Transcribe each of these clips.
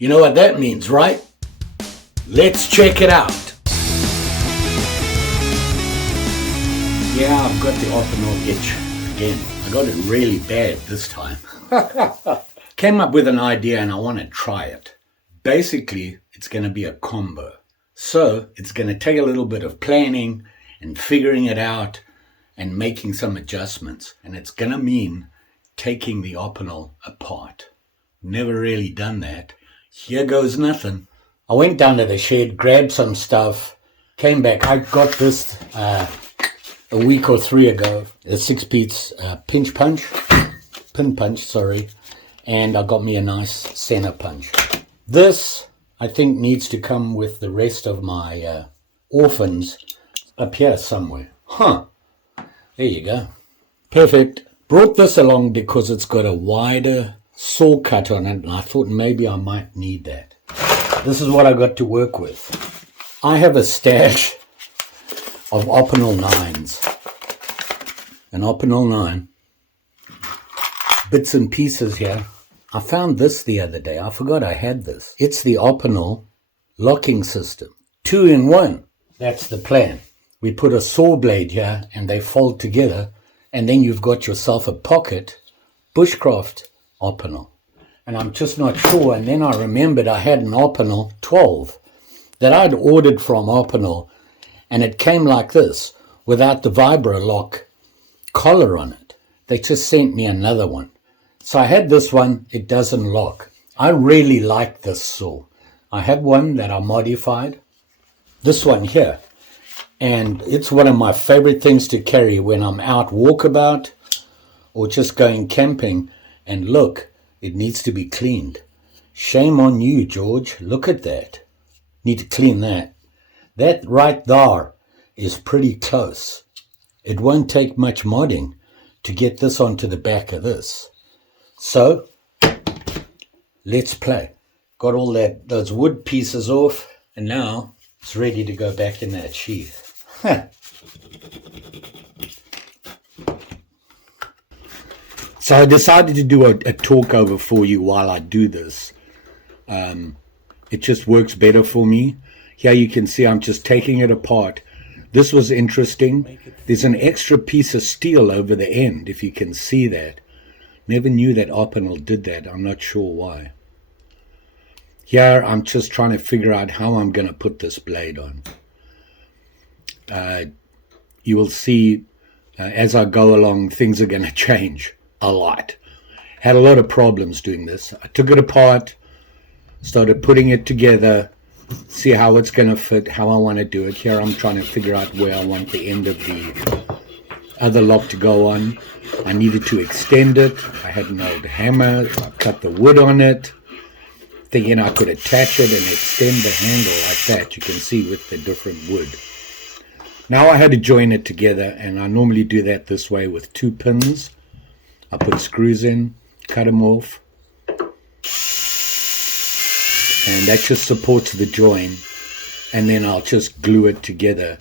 You know what that means, right? Let's check it out. Yeah, I've got the Opinel itch again. I got it really bad this time. Came up with an idea and I want to try it. Basically, it's going to be a combo. So it's going to take a little bit of planning and figuring it out and making some adjustments. And it's going to mean taking the Opinel apart. Never really done that. Here goes nothing. I went down to the shed, grabbed some stuff, came back. I got this a week or 3 ago, a 6-piece pin punch, and I got me a nice center punch. This, I think, needs to come with the rest of my orphans up here somewhere. There you go. Perfect. Brought this along because it's got a wider saw cut on it, and I thought maybe I might need that. This is what I got to work with. I have a stash of Opinel 9s. An Opinel 9. Bits and pieces here. I found this the other day. I forgot I had this. It's the Opinel locking system. 2-in-1. That's the plan. We put a saw blade here and they fold together, and then you've got yourself a pocket bushcraft Opinel. And I'm just not sure. And then I remembered I had an Opinel 12 that I'd ordered from Opinel, and it came like this without the vibro lock collar on it. They just sent me another one. So I had this one. It doesn't lock. I really like this saw. I have one that I modified. This one here. And it's one of my favorite things to carry when I'm out walkabout or just going camping. And look, it needs to be cleaned. Shame on you, George. Look at that. Need to clean that. That right there is pretty close. It won't take much modding to get this onto the back of this. So, let's play. Got all those wood pieces off, and now it's ready to go back in that sheath. So I decided to do a talk over for you while I do this. It just works better for me. Here you can see I'm just taking it apart. This was interesting. There's an extra piece of steel over the end, if you can see that. Never knew that Opinel did that. I'm not sure why. Here I'm just trying to figure out how I'm going to put this blade on. You will see as I go along, things are going to change a lot. Had a lot of problems doing this. I took it apart, started putting it together, see how it's going to fit, how I want to do it. Here I'm trying to figure out where I want the end of the other lock to go on. I needed to extend it. I had an old hammer. I cut the wood on it, thinking I could attach it and extend the handle like that. You can see with the different wood. Now I had to join it together, and I normally do that this way with 2 pins. I put screws in, cut them off, and that just supports the join, and then I'll just glue it together,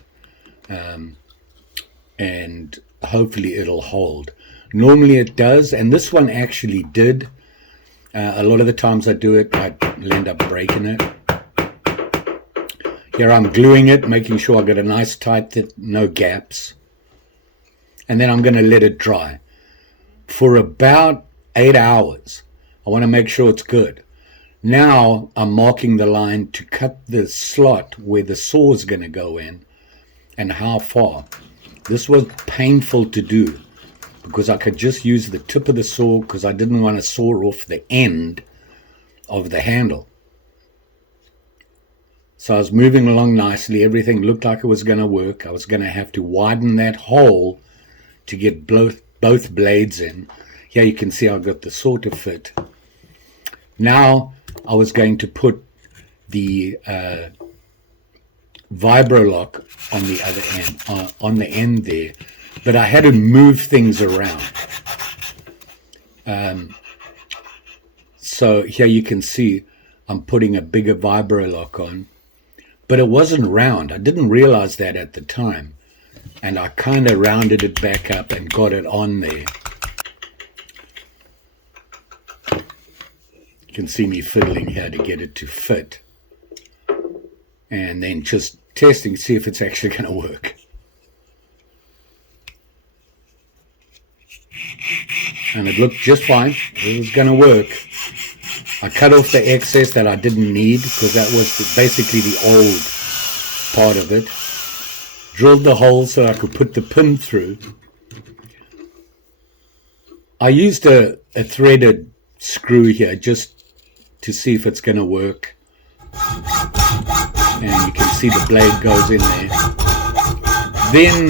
and hopefully it'll hold. Normally it does, and this one actually did. A lot of the times I do it, I'll end up breaking it. Here I'm gluing it, making sure I get a nice tight fit, no gaps. And then I'm going to let it dry for about 8 hours. I want to make sure it's good. Now I'm marking the line to cut the slot where the saw is going to go in and how far. This was painful to do because I could just use the tip of the saw because I didn't want to saw off the end of the handle. So I was moving along nicely. Everything looked like it was going to work. I was going to have to widen that hole to get both blades in. Here you can see I've got the saw to fit. Now I was going to put the vibro lock on the other end, on the end there, but I had to move things around. So here you can see I'm putting a bigger vibro lock on. But it wasn't round. I didn't realize that at the time. And I kind of rounded it back up and got it on there. You can see me fiddling here to get it to fit. And then just testing to see if it's actually going to work. And it looked just fine. It was going to work. I cut off the excess that I didn't need because that was basically the old part of it. Drilled the hole so I could put the pin through. I used a threaded screw here just to see if it's going to work. And you can see the blade goes in there. Then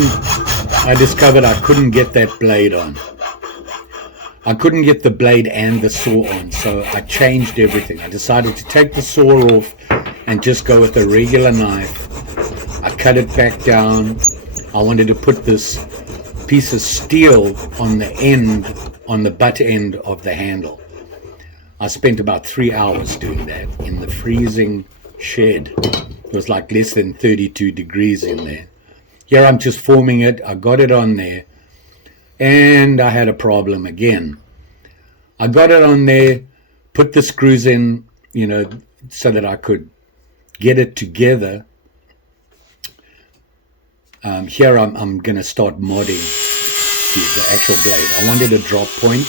I discovered I couldn't get that blade on. I couldn't get the blade and the saw on, so I changed everything. I decided to take the saw off and just go with a regular knife. I cut it back down. I wanted to put this piece of steel on the end, on the butt end of the handle. I spent about 3 hours doing that in the freezing shed. It was like less than 32 degrees in there. Here I'm just forming it. I got it on there. And I had a problem again. I got it on there, put the screws in, so that I could get it together. Here I'm going to start modding the actual blade. I wanted a drop point.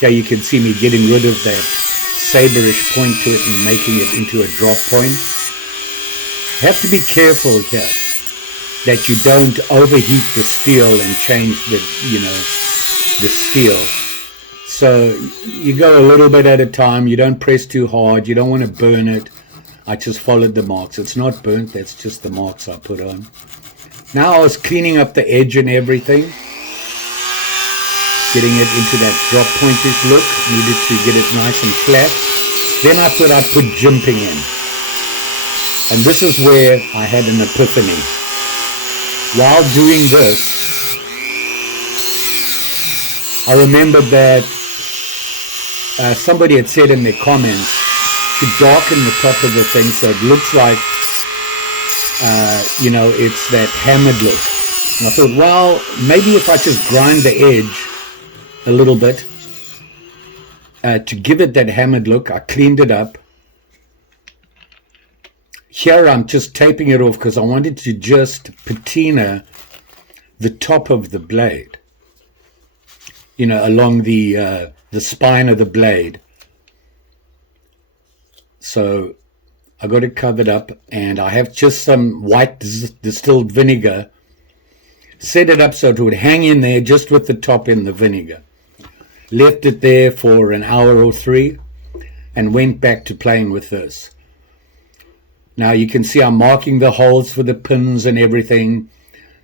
Here you can see me getting rid of that saberish point to it and making it into a drop point. You have to be careful here that you don't overheat the steel and change the steel. So you go a little bit at a time. You don't press too hard. You don't want to burn it. I just followed the marks. It's not burnt. That's just the marks I put on. Now I was cleaning up the edge and everything, getting it into that drop pointish look. Needed to get it nice and flat. Then I thought I'd put jimping in. And this is where I had an epiphany. While doing this, I remembered that somebody had said in their comments to darken the top of the thing so it looks like, it's that hammered look. And I thought, well, maybe if I just grind the edge a little bit to give it that hammered look. I cleaned it up. Here I'm just taping it off because I wanted to just patina the top of the blade, along the spine of the blade. So I got it covered up, and I have just some white distilled vinegar. Set it up so it would hang in there just with the top in the vinegar. Left it there for an hour or 3 and went back to playing with this. Now you can see I'm marking the holes for the pins and everything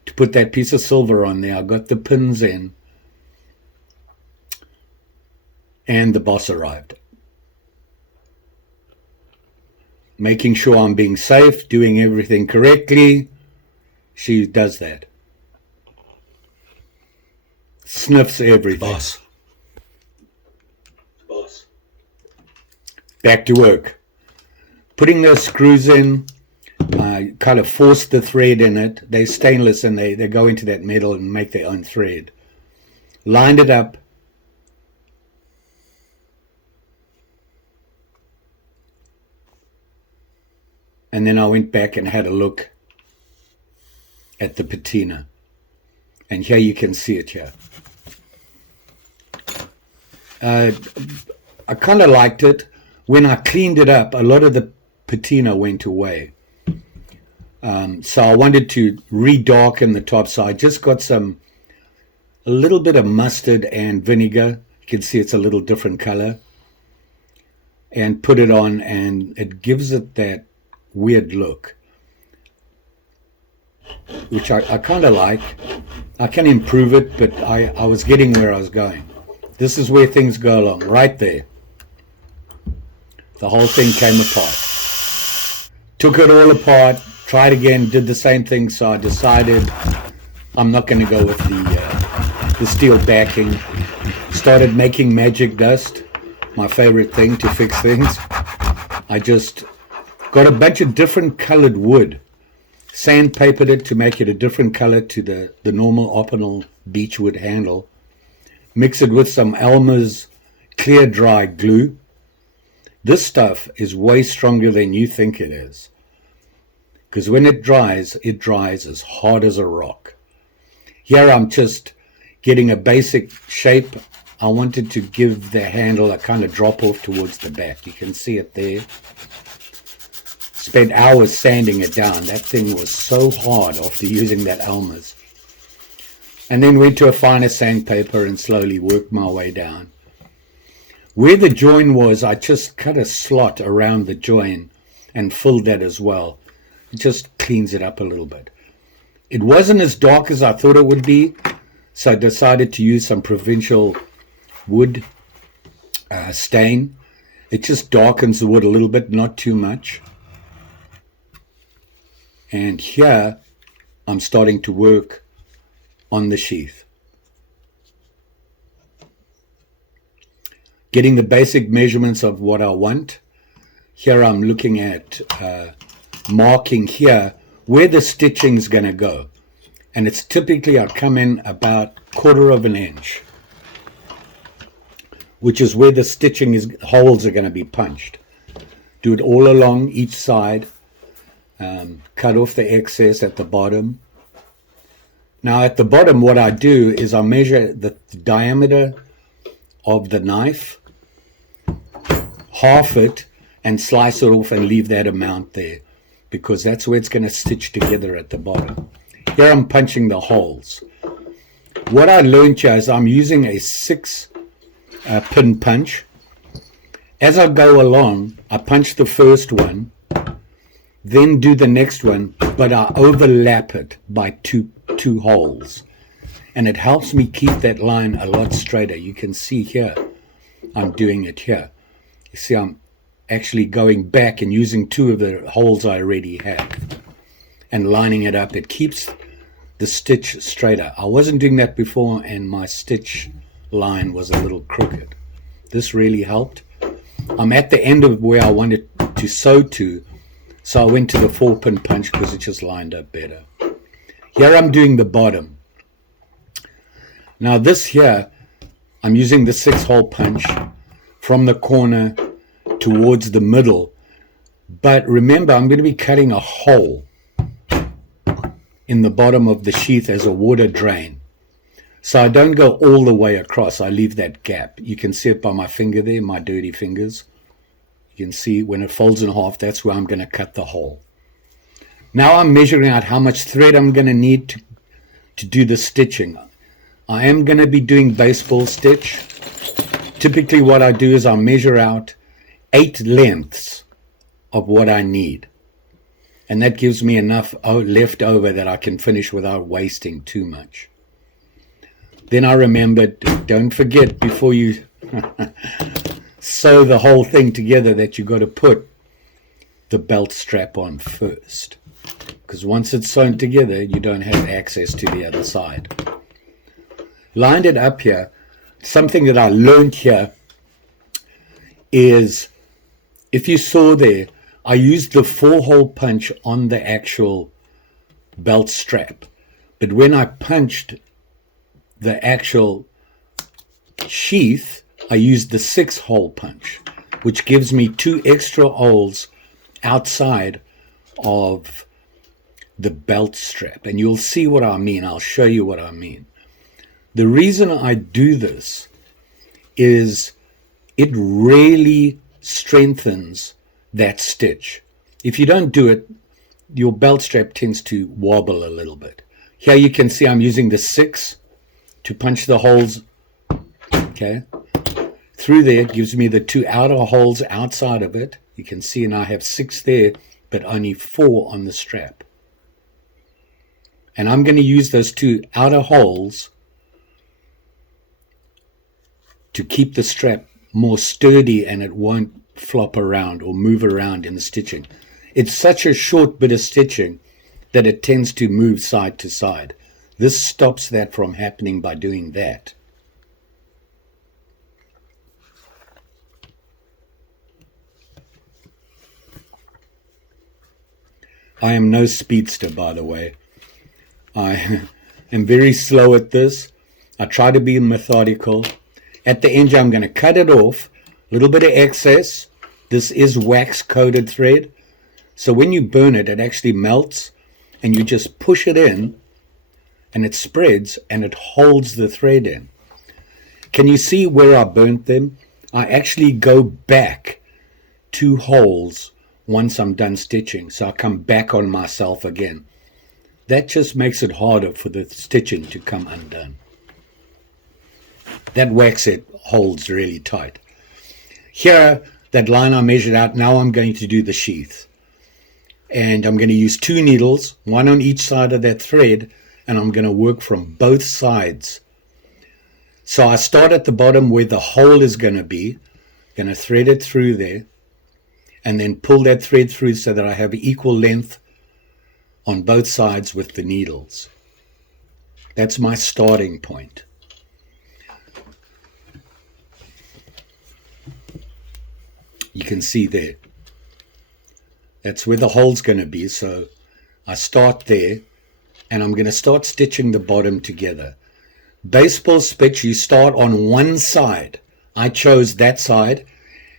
to put that piece of silver on there. I got the pins in, and the boss arrived. Making sure I'm being safe, doing everything correctly. She does that. Sniffs everything. Boss. Back to work. Putting those screws in, kind of forced the thread in it. They're stainless and they go into that metal and make their own thread. Lined it up. And then I went back and had a look at the patina. And here you can see it here. I kind of liked it. When I cleaned it up, a lot of the patina went away. So I wanted to re-darken the top. So I just got a little bit of mustard and vinegar. You can see it's a little different color. And put it on, and it gives it that weird look, which I kind of like. I can improve it, but I was getting where I was going. This is where things go along, right there. The whole thing came apart. Took it all apart, tried again, did the same thing, so I decided I'm not going to go with the steel backing. Started making magic dust, my favorite thing to fix things. I just got a bunch of different colored wood, sandpapered it to make it a different color to the normal Opinel beechwood handle. Mix it with some Elmer's clear dry glue. This stuff is way stronger than you think it is, because when it dries as hard as a rock. Here I'm just getting a basic shape. I wanted to give the handle a kind of drop off towards the back. You can see it there. Spent hours sanding it down. That thing was so hard after using that Elmer's. And then went to a finer sandpaper and slowly worked my way down. Where the join was, I just cut a slot around the join and filled that as well. It just cleans it up a little bit. It wasn't as dark as I thought it would be, so I decided to use some provincial wood stain. It just darkens the wood a little bit, not too much. And here I'm starting to work on the sheath. Getting the basic measurements of what I want. Here I'm looking at marking here where the stitching is going to go. And it's typically I come in about 1/4 of an inch, which is where the stitching holes are going to be punched. Do it all along each side. Cut off the excess at the bottom. Now at the bottom what I do is I measure the diameter of the knife, half it, and slice it off and leave that amount there, because that's where it's going to stitch together at the bottom. Here I'm punching the holes. What I learned here is I'm using a 6 pin punch. As I go along, I punch the first one, then do the next one, but I overlap it by two holes. And it helps me keep that line a lot straighter. You can see here, I'm doing it here. You see, I'm actually going back and using 2 of the holes I already had and lining it up. It keeps the stitch straighter. I wasn't doing that before, and my stitch line was a little crooked. This really helped. I'm at the end of where I wanted to sew to, so I went to the 4-pin punch because it just lined up better. Here I'm doing the bottom. Now this here, I'm using the 6-hole punch from the corner towards the middle. But remember, I'm going to be cutting a hole in the bottom of the sheath as a water drain. So I don't go all the way across. I leave that gap. You can see it by my finger there, my dirty fingers. You can see when it folds in half, that's where I'm going to cut the hole. Now I'm measuring out how much thread I'm going to need to do the stitching. I am going to be doing baseball stitch. Typically what I do is I measure out 8 lengths of what I need. And that gives me enough left over that I can finish without wasting too much. Then I remembered, don't forget before you sew the whole thing together that you got to put the belt strap on first. Because once it's sewn together, you don't have access to the other side. Lined it up here. Something that I learned here is, if you saw there, I used the 4-hole punch on the actual belt strap. But when I punched the actual sheath, I used the 6-hole punch, which gives me 2 extra holes outside of the belt strap. And you'll see what I mean. I'll show you what I mean. The reason I do this is it really strengthens that stitch. If you don't do it, your belt strap tends to wobble a little bit. Here you can see I'm using the 6 to punch the holes. Okay. Through there, it gives me the 2 outer holes outside of it. You can see, and I have 6 there, but only 4 on the strap. And I'm going to use those 2 outer holes to keep the strap more sturdy, and it won't flop around or move around in the stitching. It's such a short bit of stitching that it tends to move side to side. This stops that from happening by doing that. I am no speedster, by the way. I am very slow at this. I try to be methodical. At the end, I'm going to cut it off, a little bit of excess. This is wax coated thread. So when you burn it, it actually melts, and you just push it in, and it spreads, and it holds the thread in. Can you see where I burnt them? I actually go back 2 holes once I'm done stitching, so I come back on myself again. That just makes it harder for the stitching to come undone. That wax it holds really tight. Here, that line I measured out, now I'm going to do the sheath. And I'm going to use 2 needles, 1 on each side of that thread, and I'm going to work from both sides. So I start at the bottom where the hole is going to be, going to thread it through there, and then pull that thread through so that I have equal length on both sides with the needles. That's my starting point. You can see there. That's where the hole's going to be. So I start there, and I'm going to start stitching the bottom together. Baseball stitch, you start on one side. I chose that side,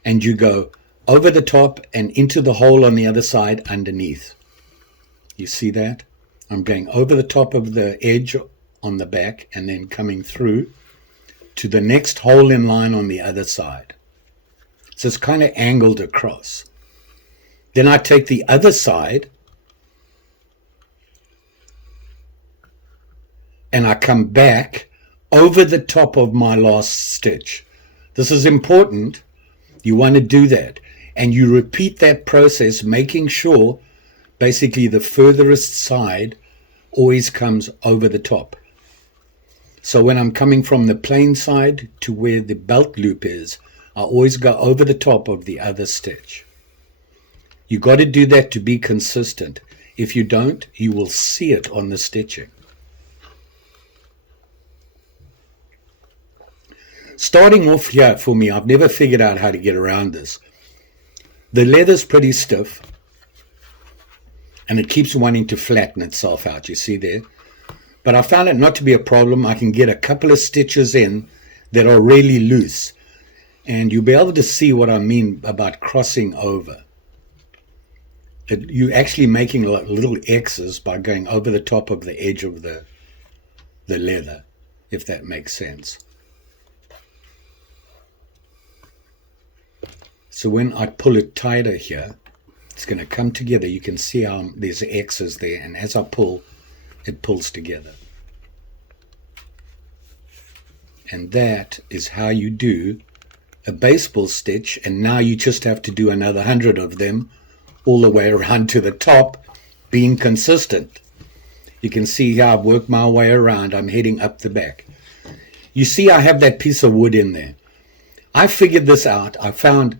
and you go over the top and into the hole on the other side underneath. You see that? I'm going over the top of the edge on the back and then coming through to the next hole in line on the other side. So it's kind of angled across. Then I take the other side and I come back over the top of my last stitch. This is important. You want to do that. And you repeat that process, making sure basically the furthest side always comes over the top. So when I'm coming from the plain side to where the belt loop is, I always go over the top of the other stitch. You got to do that to be consistent. If you don't, you will see it on the stitching. Starting off here for me, I've never figured out how to get around this. The leather's pretty stiff, and it keeps wanting to flatten itself out, you see there? But I found it not to be a problem. I can get a couple of stitches in that are really loose, and you'll be able to see what I mean about crossing over. You're actually making little X's by going over the top of the edge of the leather, if that makes sense. So when I pull it tighter here, it's going to come together. You can see how there's X's there, and as I pull, it pulls together. And that is how you do a baseball stitch, and now you just have to do another 100 of them all the way around to the top, being consistent. You can see how I've worked my way around. I'm heading up the back. You see I have that piece of wood in there. I figured this out. I found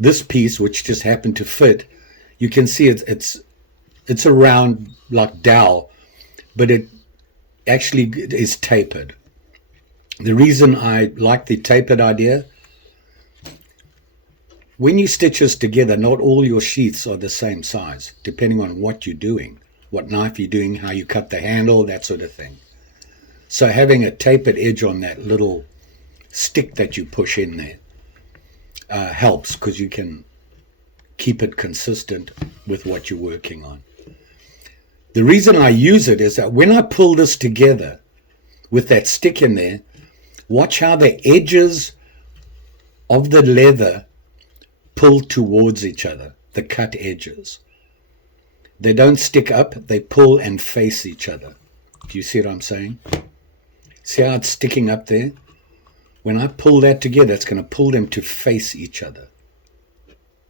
this piece, which just happened to fit. You can see it's a round like dowel, but it actually is tapered. The reason I like the tapered idea, when you stitch this together, not all your sheaths are the same size, depending on what you're doing, what knife you're doing, how you cut the handle, that sort of thing. So having a tapered edge on that little stick that you push in there helps, because you can keep it consistent with what you're working on. The reason I use it is that when I pull this together with that stick in there, watch how the edges of the leather pull towards each other, the cut edges. They don't stick up, they pull and face each other. Do you see what I'm saying? See how it's sticking up there? When I pull that together, it's going to pull them to face each other.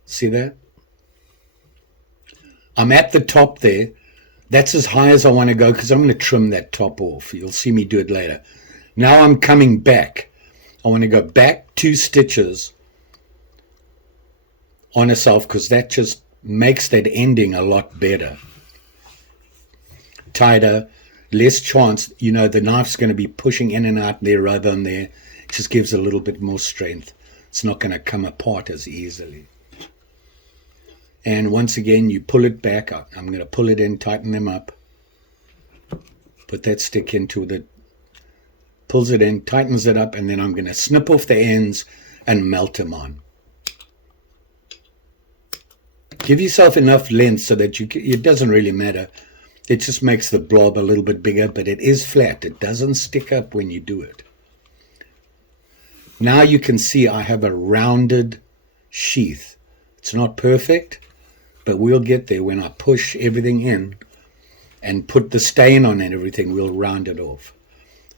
See that? I'm at the top there. That's as high as I want to go, because I'm going to trim that top off. You'll see me do it later. Now I'm coming back. I want to go back 2 stitches on itself, because that just makes that ending a lot better. Tighter, less chance, the knife's going to be pushing in and out there rather than there. It just gives a little bit more strength. It's not going to come apart as easily. And once again, you pull it back. I'm going to pull it in, tighten them up. Put that stick into the pulls it in, tightens it up, and then I'm going to snip off the ends and melt them on. Give yourself enough length so that it doesn't really matter. It just makes the blob a little bit bigger, but it is flat. It doesn't stick up when you do it. Now you can see I have a rounded sheath. It's not perfect, but we'll get there. When I push everything in and put the stain on and everything, we'll round it off.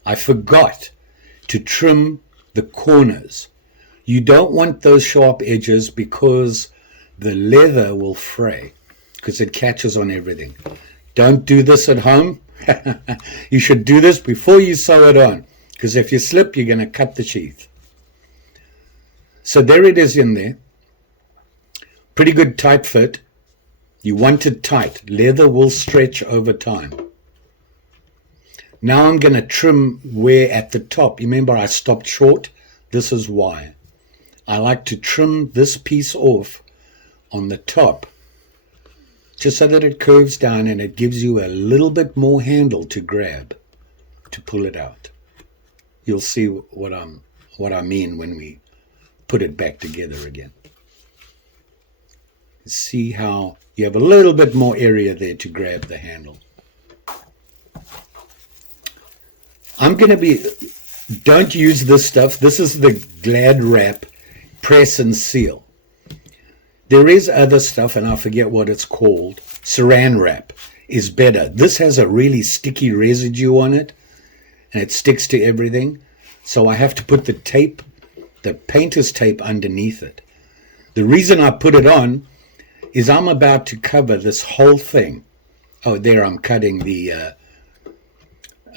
I forgot to trim the corners. You don't want those sharp edges because the leather will fray because it catches on everything. Don't do this at home. You should do this before you sew it on, because if you slip, you're going to cut the sheath. So there it is in there. Pretty good tight fit. You want it tight. Leather will stretch over time. Now I'm going to trim where at the top. Remember, I stopped short. This is why. I like to trim this piece off on the top, just so that it curves down and it gives you a little bit more handle to grab, to pull it out. You'll see what I mean when we put it back together again. See how you have a little bit more area there to grab the handle. Don't use this stuff. This is the Glad Wrap Press and Seal. There is other stuff, and I forget what it's called. Saran wrap is better. This has a really sticky residue on it, and it sticks to everything. So I have to put the tape, the painter's tape, underneath it. The reason I put it on is I'm about to cover this whole thing. Oh, there I'm cutting the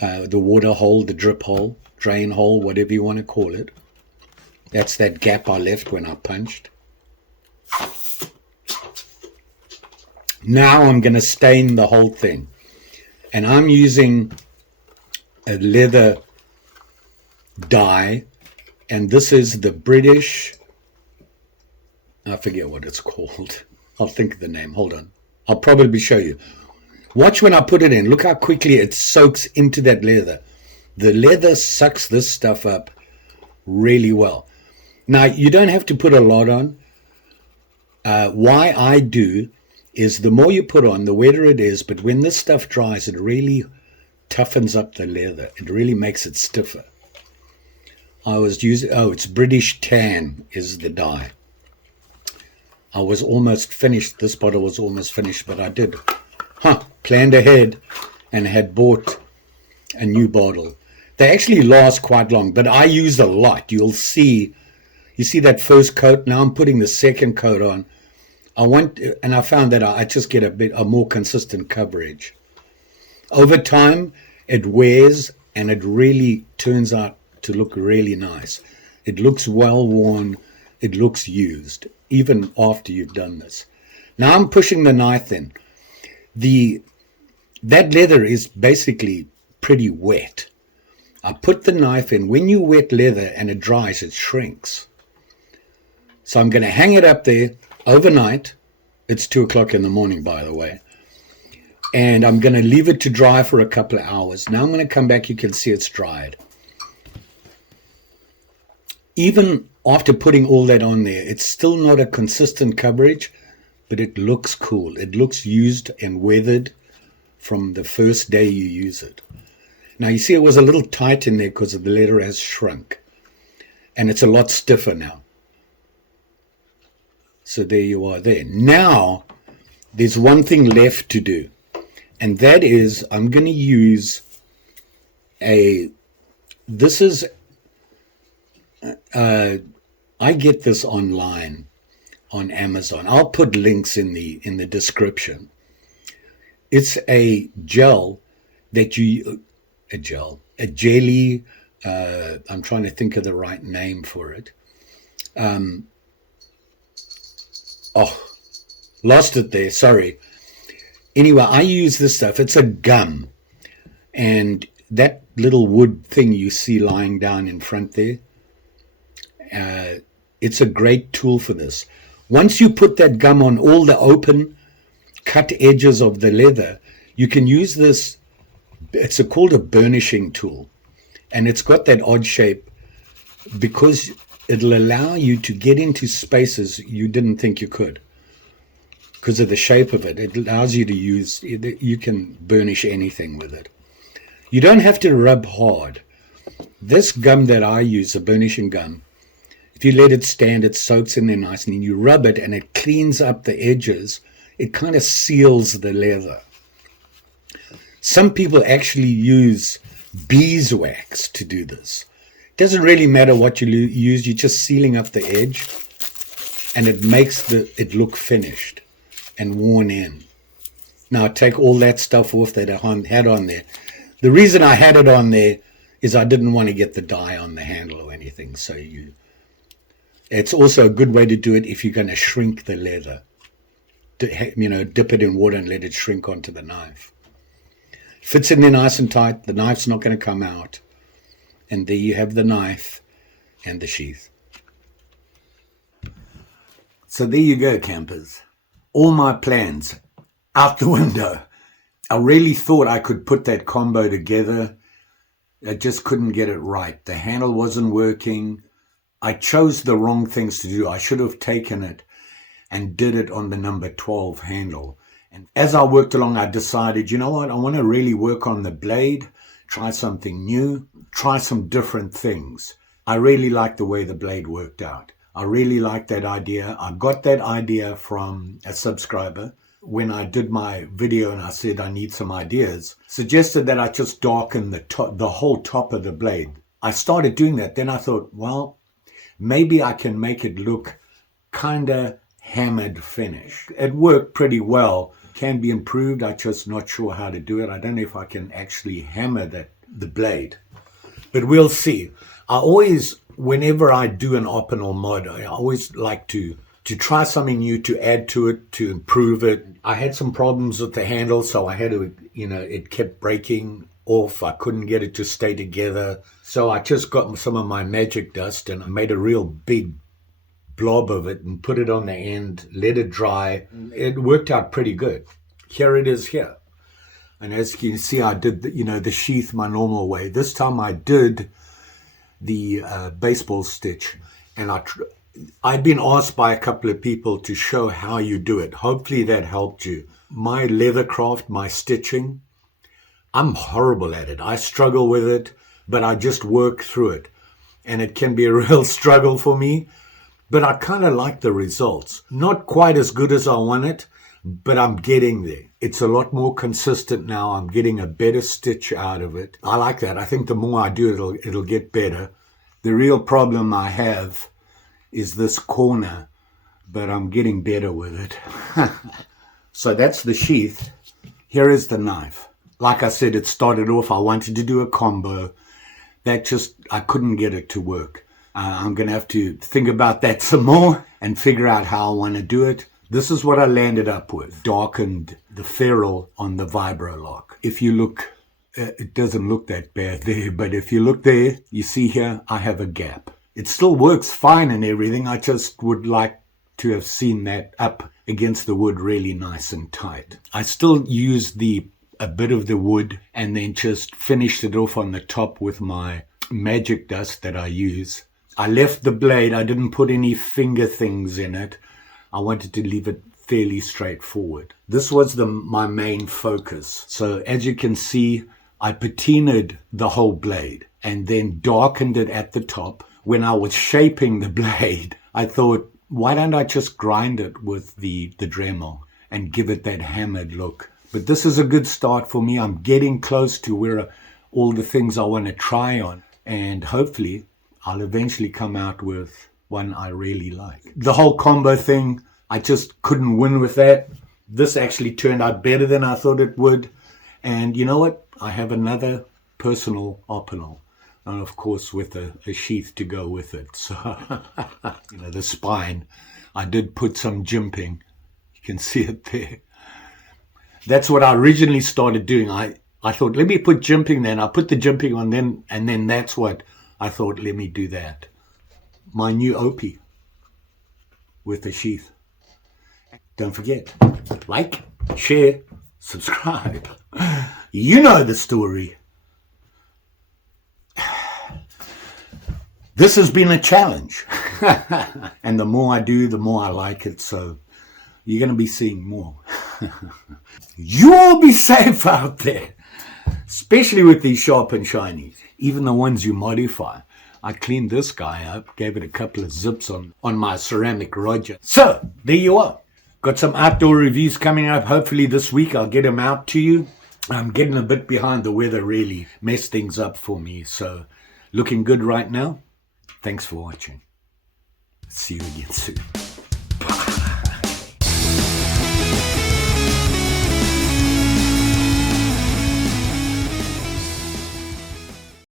water hole, the drip hole, drain hole, whatever you want to call it. That's that gap I left when I punched. Now I'm going to stain the whole thing. And I'm using a leather dye. And this is the British, I forget what it's called. I'll think of the name. Hold on. I'll probably show you. Watch when I put it in. Look how quickly it soaks into that leather. The leather sucks this stuff up really well. Now, you don't have to put a lot on. Why I do is the more you put on, the wetter it is. But when this stuff dries, it really toughens up the leather. It really makes it stiffer. I was using, it's British Tan is the dye. I was almost finished. This bottle was almost finished, but I did planned ahead and had bought a new bottle. They actually last quite long, but I use a lot. You'll see, you see that first coat. Now I'm putting the second coat on. And I found that I just get a more consistent coverage. Over time, it wears and it really turns out to look really nice. It looks well worn. It looks used, even after you've done this. Now I'm pushing the knife in. That leather is basically pretty wet. I put the knife in. When you wet leather and it dries, it shrinks. So I'm going to hang it up there overnight. It's 2 o'clock in the morning, by the way. And I'm going to leave it to dry for a couple of hours. Now I'm going to come back. You can see it's dried. Even after putting all that on there, it's still not a consistent coverage, but it looks cool. It looks used and weathered from the first day you use it. Now you see it was a little tight in there because the leather has shrunk. And it's a lot stiffer now. So there you are there. Now, there's one thing left to do. And that is, I'm going to use this is, I get this online on Amazon. I'll put links in the description. It's a gel that a jelly, I'm trying to think of the right name for it. Lost it there, sorry. Anyway, I use this stuff. It's a gum. And that little wood thing you see lying down in front there, it's a great tool for this. Once you put that gum on all the open, cut edges of the leather, you can use this. It's called a burnishing tool. And it's got that odd shape because it'll allow you to get into spaces you didn't think you could. Because of the shape of it, it allows you to use, you can burnish anything with it. You don't have to rub hard. This gum that I use, a burnishing gum, if you let it stand, it soaks in there nicely, and you rub it and it cleans up the edges. It kind of seals the leather. Some people actually use beeswax to do this. It doesn't really matter what you use, you're just sealing up the edge, and it makes it look finished and worn in. Now take all that stuff off that I had on there. The reason I had it on there is I didn't want to get the dye on the handle or anything. So it's also a good way to do it if you're going to shrink the leather. Dip it in water and let it shrink onto the knife. Fits in there nice and tight. The knife's not going to come out. And there you have the knife and the sheath. So there you go, campers. All my plans out the window. I really thought I could put that combo together. I just couldn't get it right. The handle wasn't working. I chose the wrong things to do. I should have taken it and did it on the number 12 handle. And as I worked along, I decided, you know what? I want to really work on the blade, try something new, try some different things. I really like the way the blade worked out. I really like that idea. I got that idea from a subscriber when I did my video and I said I need some ideas. Suggested that I just darken the whole top of the blade. I started doing that. Then I thought, well, maybe I can make it look kind of hammered finish. It worked pretty well. Can be improved. I'm just not sure how to do it. I don't know if I can actually hammer the blade, but we'll see. I always, whenever I do an Opinel mod, I always like to try something new, to add to it, to improve it. I had some problems with the handle, so I had to, it kept breaking off. I couldn't get it to stay together. So I just got some of my magic dust and I made a real big blob of it and put it on the end, let it dry. It worked out pretty good. Here it is here. And as you can see, I did the sheath my normal way. This time I did the baseball stitch, and I've been asked by a couple of people to show how you do it. Hopefully that helped you. My leather craft, my stitching, I'm horrible at it. I struggle with it, but I just work through it. And it can be a real struggle for me, but I kind of like the results. Not quite as good as I want it, but I'm getting there. It's a lot more consistent now. I'm getting a better stitch out of it. I like that. I think the more I do it, it'll get better. The real problem I have is this corner, but I'm getting better with it. So that's the sheath. Here is the knife. Like I said, it started off, I wanted to do a combo. I couldn't get it to work. I'm going to have to think about that some more and figure out how I want to do it. This is what I landed up with. Darkened the ferrule on the vibro lock. If you look, it doesn't look that bad there, but if you look there, you see here, I have a gap. It still works fine and everything. I just would like to have seen that up against the wood really nice and tight. I still used a bit of the wood and then just finished it off on the top with my magic dust that I use. I left the blade. I didn't put any finger things in it. I wanted to leave it fairly straightforward. This was my main focus. So as you can see, I patinaed the whole blade and then darkened it at the top. When I was shaping the blade, I thought, why don't I just grind it with the Dremel and give it that hammered look? But this is a good start for me. I'm getting close to where all the things I want to try on. And hopefully I'll eventually come out with one I really like. The whole combo thing, I just couldn't win with that. This actually turned out better than I thought it would. And you know what? I have another personal Opinel. And of course with a sheath to go with it. So, the spine. I did put some jimping. You can see it there. That's what I originally started doing. I thought, let me put jimping then. I put the jimping on then, and then that's what I thought, let me do that. My new Opie with the sheath. Don't forget, like, share, subscribe. You know the story. This has been a challenge. And the more I do, the more I like it. So you're going to be seeing more. You'll be safe out there, especially with these sharp and shinies, even the ones you modify. I cleaned this guy up, gave it a couple of zips on my ceramic Roger. So there you are. Got some outdoor reviews coming up. Hopefully this week I'll get them out to you. I'm getting a bit behind. The weather really messed things up for me. So looking good right now. Thanks for watching. See you again soon. Bye.